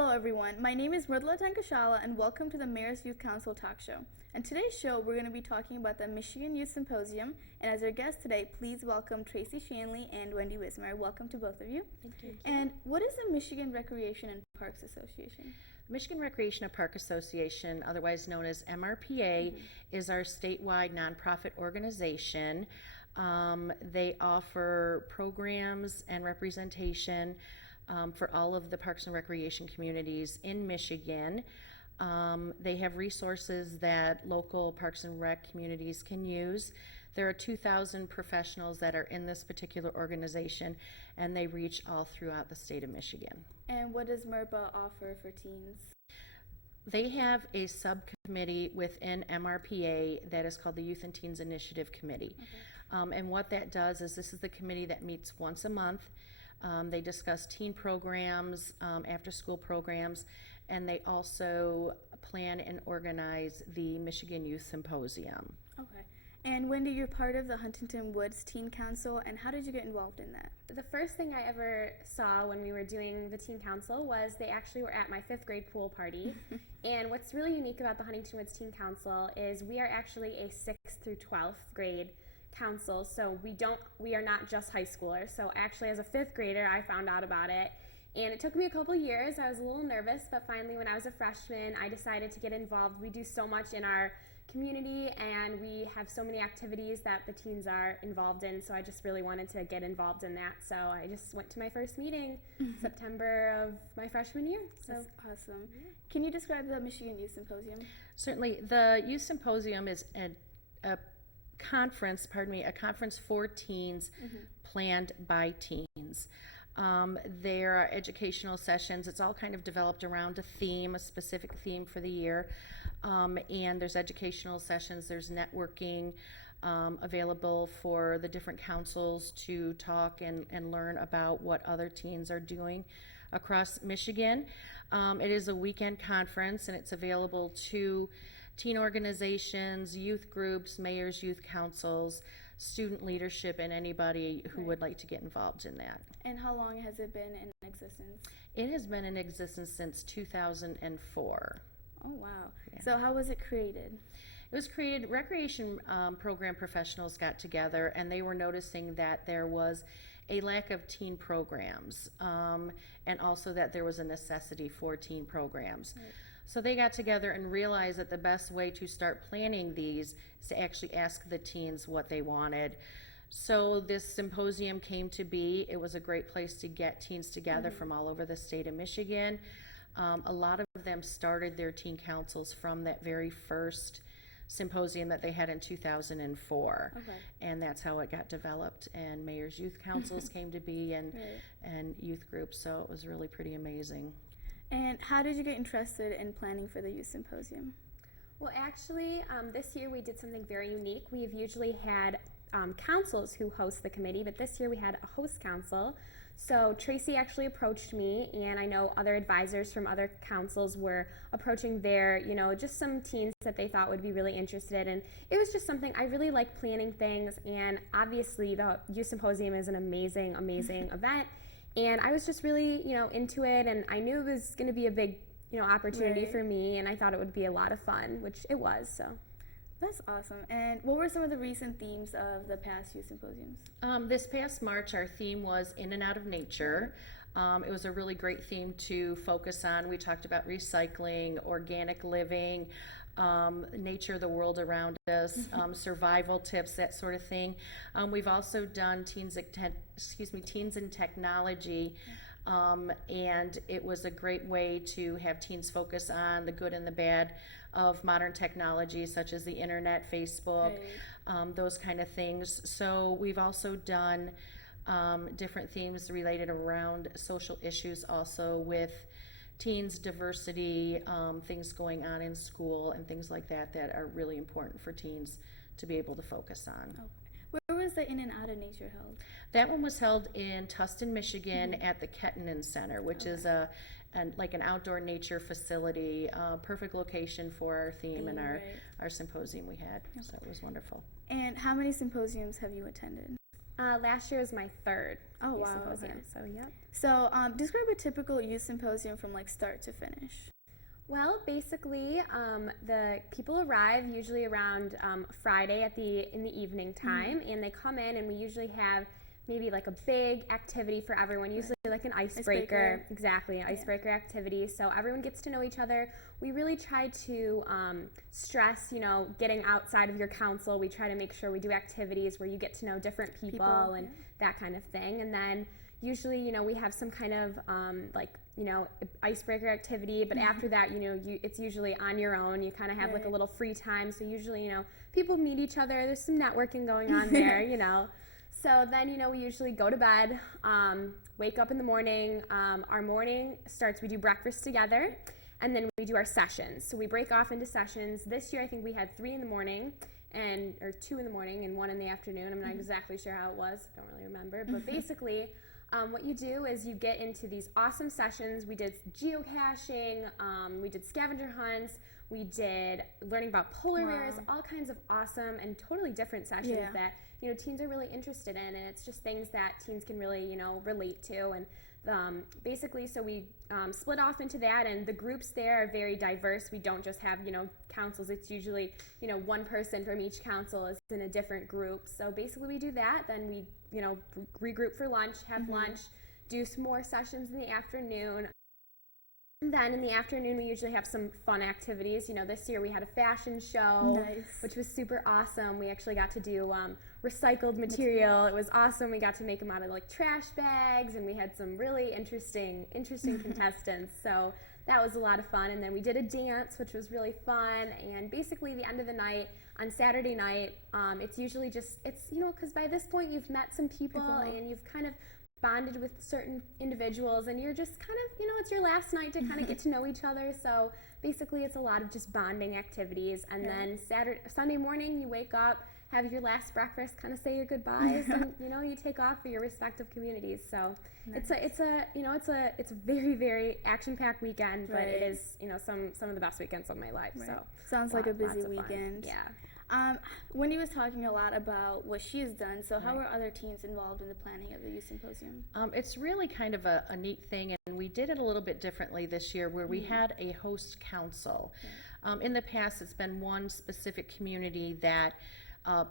Hello everyone, my name is Mridula Tankashala and welcome to the Mayor's Youth Council Talk Show. And today's show we're going to be talking about the Michigan Youth Symposium, and as our guests today, please welcome Tracy Shanley and Wendy Wismer. Welcome to both of you. Thank you. And what is the Michigan Recreation and Parks Association? Michigan Recreation and Park Association, otherwise known as MRPA, is our statewide nonprofit organization. They offer programs and representation for all of the parks and recreation communities in Michigan. They have resources that local parks and rec communities can use. There are 2,000 professionals that are in this particular organization, and they reach all throughout the state of Michigan. And what does MRPA offer for teens? They have a subcommittee within MRPA that is called the Youth and Teens Initiative Committee. Okay. And what that does is this is the committee that meets once a month. They discuss teen programs, after-school programs, and they also plan and organize the Michigan Youth Symposium. Okay. And Wendy, you're part of the Huntington Woods Teen Council, and how did you get involved in that? The first thing I ever saw when we were doing the Teen Council was they actually were at my 5th grade pool party. And what's really unique about the Huntington Woods Teen Council is we are actually a 6th through 12th grade council, so we are not just high schoolers. So actually as a 5th grader I found out about it, and it took me a couple years. I was a little nervous, but finally when I was a freshman I decided to get involved. We do so much in our community and we have so many activities that the teens are involved in, so I just really wanted to get involved in that. So I just went to my first meeting September of my freshman year. So that's awesome. Can you describe the Michigan Youth Symposium? Certainly. The Youth Symposium is a conference for teens planned by teens. There are educational sessions. It's all kind of developed around a theme, a specific theme for the year. And there's educational sessions, there's networking available for the different councils to talk and learn about what other teens are doing across Michigan. It is a weekend conference and it's available to teen organizations, youth groups, mayors, youth councils, student leadership, and anybody who would like to get involved in that. And how long has it been in existence? It has been in existence since 2004. Oh, wow. Yeah. So how was it created? It was created, recreation program professionals got together and they were noticing that there was a lack of teen programs and also that there was a necessity for teen programs. Right. So they got together and realized that the best way to start planning these is to actually ask the teens what they wanted. So this symposium came to be. It was a great place to get teens together from all over the state of Michigan. A lot of them started their teen councils from that very first symposium that they had in 2004. Okay. And that's how it got developed. And Mayor's Youth Councils came to be and youth groups. So it was really pretty amazing. And how did you get interested in planning for the Youth Symposium? Well, actually, this year we did something very unique. We've usually had councils who host the committee, but this year we had a host council. So Tracy actually approached me, and I know other advisors from other councils were approaching their, just some teens that they thought would be really interested. And it was just something, I really like planning things, and obviously the Youth Symposium is an amazing, amazing event. And I was just really, into it, and I knew it was going to be a big, opportunity for me, and I thought it would be a lot of fun, which it was, so. That's awesome. And what were some of the recent themes of the past youth symposiums? This past March, our theme was In and Out of Nature. It was a really great theme to focus on. We talked about recycling, organic living, nature, the world around us, survival tips, that sort of thing. We've also done teens in technology. And it was a great way to have teens focus on the good and the bad of modern technology, such as the internet, Facebook, those kind of things. So we've also done different themes related around social issues also with teens, diversity, things going on in school and things like that that are really important for teens to be able to focus on. Okay. Where was the In and Out of Nature held? That one was held in Tustin, Michigan at the Kettinen Center, which is like an outdoor nature facility, perfect location for our theme and our symposium we had. So it was wonderful. And how many symposiums have you attended? Last year was my third Oh, youth wow, symposium. okay. So, yep. So, describe a typical youth symposium from like start to finish. Well, basically, the people arrive usually around Friday in the evening time, and they come in, and we usually have maybe like a big activity for everyone, usually like an icebreaker. Exactly, an icebreaker activity. So everyone gets to know each other. We really try to stress, getting outside of your council. We try to make sure we do activities where you get to know different people and that kind of thing. And then usually, we have some kind of icebreaker activity, but after that, it's usually on your own. You kind of have like a little free time. So usually, people meet each other. There's some networking going on there, So then, we usually go to bed, wake up in the morning. Our morning starts, we do breakfast together, and then we do our sessions. So we break off into sessions. This year, I think we had 3 in the morning, or 2 in the morning and 1 in the afternoon. I'm not exactly sure how it was. I don't really remember. But basically, what you do is you get into these awesome sessions. We did geocaching, we did scavenger hunts, we did learning about polar bears, all kinds of awesome and totally different sessions that teens are really interested in, and it's just things that teens can really relate to. And basically, so we split off into that, and the groups there are very diverse. We don't just have councils. It's usually one person from each council is in a different group. So basically, we do that. Then we regroup for lunch, have lunch, do some more sessions in the afternoon. And then in the afternoon, we usually have some fun activities. This year we had a fashion show, which was super awesome. We actually got to do recycled material. It was awesome. We got to make them out of like trash bags, and we had some really interesting contestants. So that was a lot of fun. And then we did a dance, which was really fun. And basically the end of the night, on Saturday night, it's usually just, because by this point you've met some people and you've kind of bonded with certain individuals, and you're just kind of, it's your last night to kind of get to know each other. So basically it's a lot of just bonding activities. And then Sunday morning, you wake up, have your last breakfast, kind of say your goodbyes, and you take off for your respective communities. So it's a very, very action-packed weekend, but it is some of the best weekends of my life. So sounds like a busy weekend. Yeah. Wendy was talking a lot about what she has done, so how are other teams involved in the planning of the youth symposium? It's really kind of a neat thing, and we did it a little bit differently this year, where we had a host council. In the past, it's been one specific community that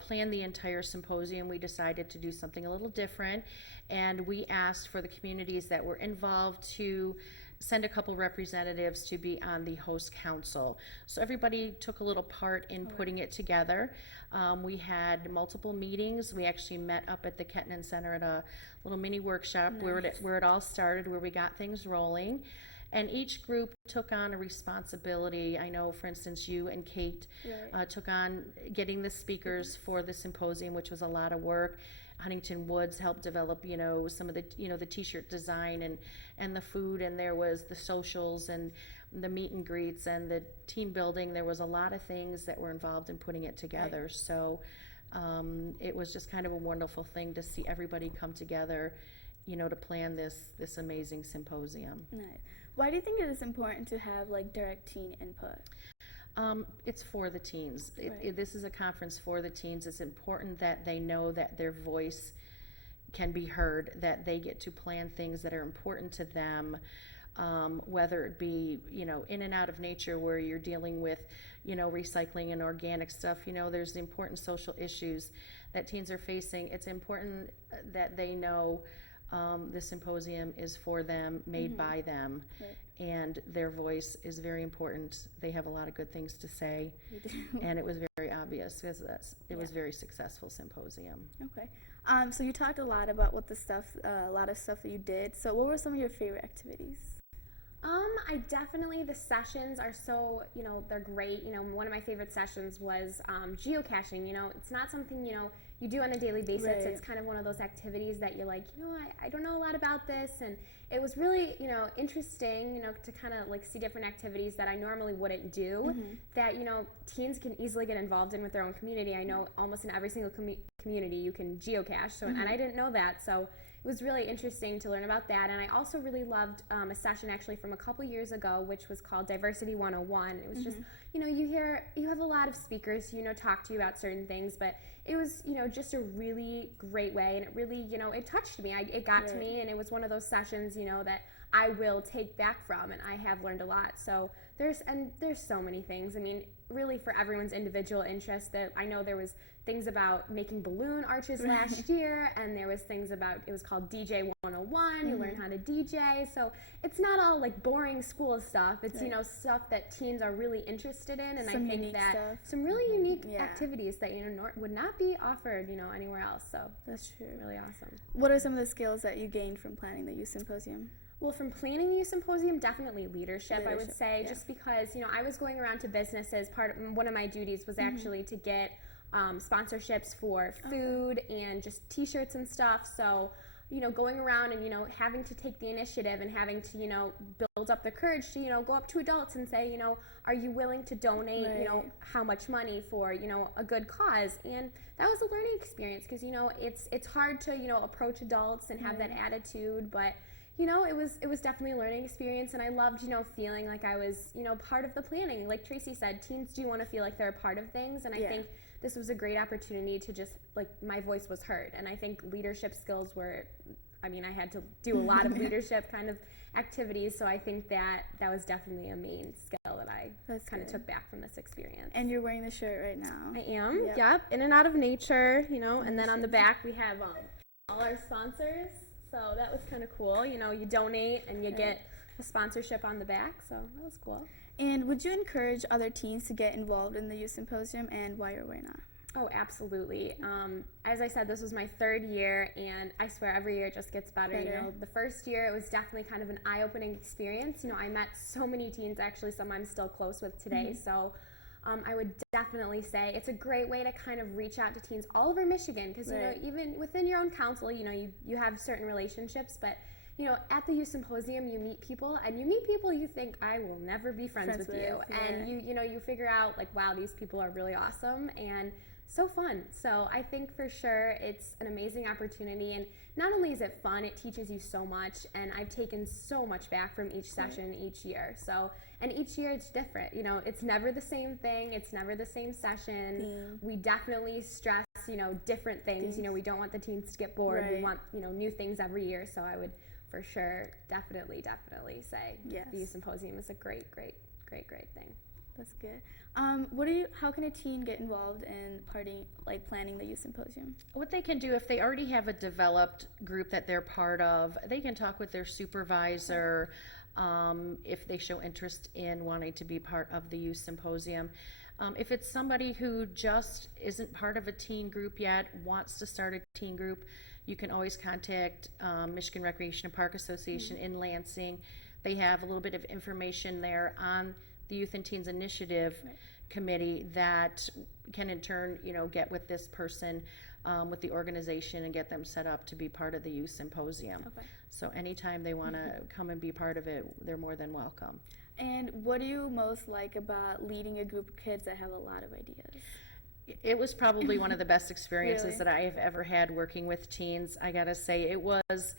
planned the entire symposium. We decided to do something a little different, and we asked for the communities that were involved to send a couple representatives to be on the host council. So everybody took a little part in putting it together. We had multiple meetings. We actually met up at the Kettnan Center at a little mini workshop where it all started, where we got things rolling. And each group took on a responsibility. I know, for instance, you and Kate took on getting the speakers for the symposium, which was a lot of work. Huntington Woods helped develop, some of the, the t-shirt design and the food, and there was the socials and the meet and greets and the team building. There was a lot of things that were involved in putting it together. So it was just kind of a wonderful thing to see everybody come together, to plan this amazing symposium. Nice. Why do you think it is important to have like direct teen input? It's for the teens. This is a conference for the teens. It's important that they know that their voice can be heard, that they get to plan things that are important to them, whether it be, in and out of nature where you're dealing with, recycling and organic stuff. There's the important social issues that teens are facing. It's important that they know the symposium is for them, made by them, and their voice is very important. They have a lot of good things to say, and it was very obvious because it was a very successful symposium. Okay. So you talked a lot about a lot of stuff that you did. So what were some of your favorite activities? The sessions are so, they're great. One of my favorite sessions was geocaching. It's not something, you do on a daily basis. It's kind of one of those activities that you're like, I don't know a lot about this. And it was really, interesting, to kind of like see different activities that I normally wouldn't do that, teens can easily get involved in with their own community. I know almost in every single community you can geocache. So, and I didn't know that. So it was really interesting to learn about that. And I also really loved a session actually from a couple years ago, which was called Diversity 101. It was just, you have a lot of speakers, talk to you about certain things, but it was, just a really great way, and it really, it touched me. It got to me, and it was one of those sessions, that I will take back from, and I have learned a lot. So there's so many things. I mean, really for everyone's individual interest. That I know there was things about making balloon arches last year, and there was things about, it was called DJ 101. You learn how to DJ. So it's not all like boring school stuff. It's stuff that teens are really interested in, and Some I think that stuff. some really unique activities that would not be offered anywhere else. So That's true. really awesome. What are some of the skills that you gained from planning the youth symposium? Well, from planning the youth symposium, definitely leadership, I would say, yeah. just because, I was going around to businesses. One of my duties was actually to get sponsorships for food and just t-shirts and stuff. So, going around and, having to take the initiative and having to, build up the courage to, go up to adults and say, are you willing to donate, how much money for, a good cause? And that was a learning experience because, it's hard to, approach adults and have that attitude, but it was definitely a learning experience, and I loved, feeling like I was, part of the planning. Like Tracy said, teens do want to feel like they're a part of things, and I think this was a great opportunity to just, like, my voice was heard, and I think leadership skills were, I had to do a lot of leadership kind of activities, so I think that was definitely a main skill that I kind of took back from this experience. And you're wearing the shirt right now. I am, yep, in and out of nature, and then on the back we have all our sponsors. So that was kind of cool. You donate and you get a sponsorship on the back. So that was cool. And would you encourage other teens to get involved in the youth symposium, and why or why not? Oh, absolutely. As I said, this was my 3rd year, and I swear every year it just gets better. The first year it was definitely kind of an eye-opening experience. I met so many teens, actually some I'm still close with today. So I would definitely say it's a great way to kind of reach out to teens all over Michigan, because even within your own council, you have certain relationships, but at the youth symposium you meet people, and you think, I will never be friends with you, and you figure out, like, wow, these people are really awesome and so fun. So I think for sure it's an amazing opportunity, and not only is it fun, it teaches you so much, and I've taken so much back from each session each year. So, and each year it's different, it's never the same thing, it's never the same session. We definitely stress, different things. We don't want the teens to get bored. We want, new things every year. So I would for sure definitely say the youth symposium is a great thing. That's good. How can a teen get involved in planning the youth symposium? What they can do, if they already have a developed group that they're part of, they can talk with their supervisor if they show interest in wanting to be part of the youth symposium. If it's somebody who just isn't part of a teen group yet, wants to start a teen group, you can always contact Michigan Recreation and Park Association in Lansing. They have a little bit of information there on the Youth and Teens Initiative Committee that can in turn, get with this person, with the organization, and get them set up to be part of the youth symposium. Okay. So anytime they want to come and be part of it, they're more than welcome. And what do you most like about leading a group of kids that have a lot of ideas? It was probably one of the best experiences that I have ever had working with teens. I gotta say, it was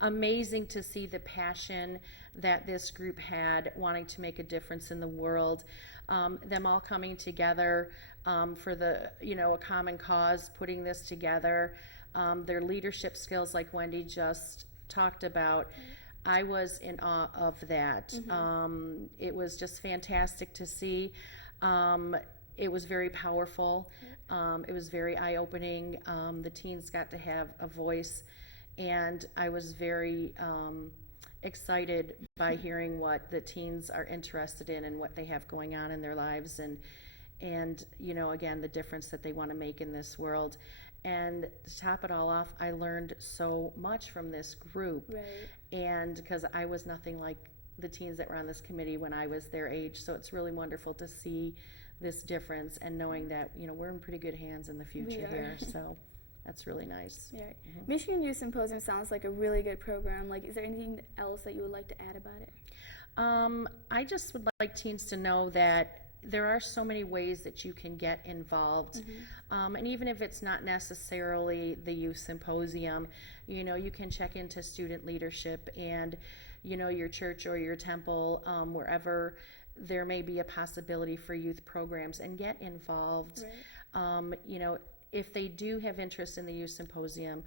amazing to see the passion that this group had wanting to make a difference in the world. Them all coming together for a common cause, putting this together. Their leadership skills, like Wendy just talked about, I was in awe of that. It was just fantastic to see. It was very powerful. It was very eye-opening. The teens got to have a voice, and I was very excited by hearing what the teens are interested in and what they have going on in their lives, and again, the difference that they want to make in this world. And to top it all off, I learned so much from this group, and because I was nothing like the teens that were on this committee when I was their age, so it's really wonderful to see this difference and knowing that we're in pretty good hands in the future here. So that's really nice. Michigan Youth Symposium sounds like a really good program. Like, is there anything else that you would like to add about it? I just would like teens to know that there are so many ways that you can get involved, and even if it's not necessarily the youth symposium, you can check into student leadership and your church or your temple, wherever there may be a possibility for youth programs, and get involved. if they do have interest in the Youth Symposium,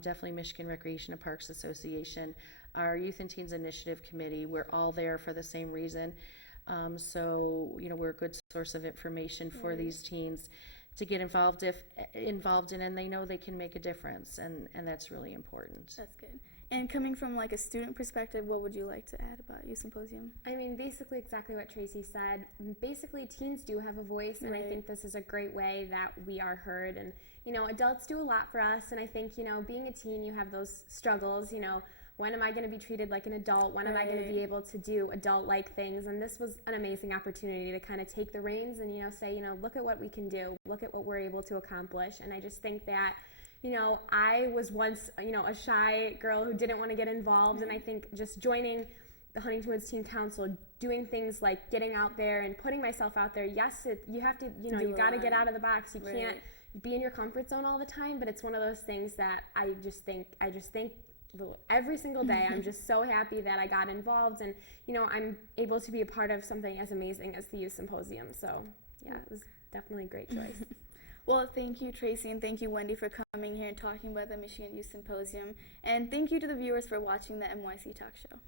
definitely Michigan Recreation and Parks Association, our Youth and Teens Initiative Committee, we're all there for the same reason. So, we're a good source of information for these teens to get involved in, and they know they can make a difference, and that's really important. That's good. And coming from like a student perspective, what would you like to add about Youth Symposium? I mean, basically exactly what Tracy said. Basically, teens do have a voice, and I think this is a great way that we are heard. And, adults do a lot for us, and I think, being a teen, you have those struggles, when am I going to be treated like an adult? When am I going to be able to do adult-like things? And this was an amazing opportunity to kind of take the reins and, say, look at what we can do. Look at what we're able to accomplish. And I just think that, I was once, a shy girl who didn't want to get involved. And I think just joining the Huntington Woods Teen Council, doing things like getting out there and putting myself out there. Yes, you have to, you got to get out of the box. You can't be in your comfort zone all the time. But it's one of those things that I just think every single day I'm just so happy that I got involved, and I'm able to be a part of something as amazing as the Youth Symposium. So yeah, it was definitely a great choice. Well, thank you, Tracy, and thank you, Wendy, for coming here and talking about the Michigan Youth Symposium, and thank you to the viewers for watching the MYC Talk Show.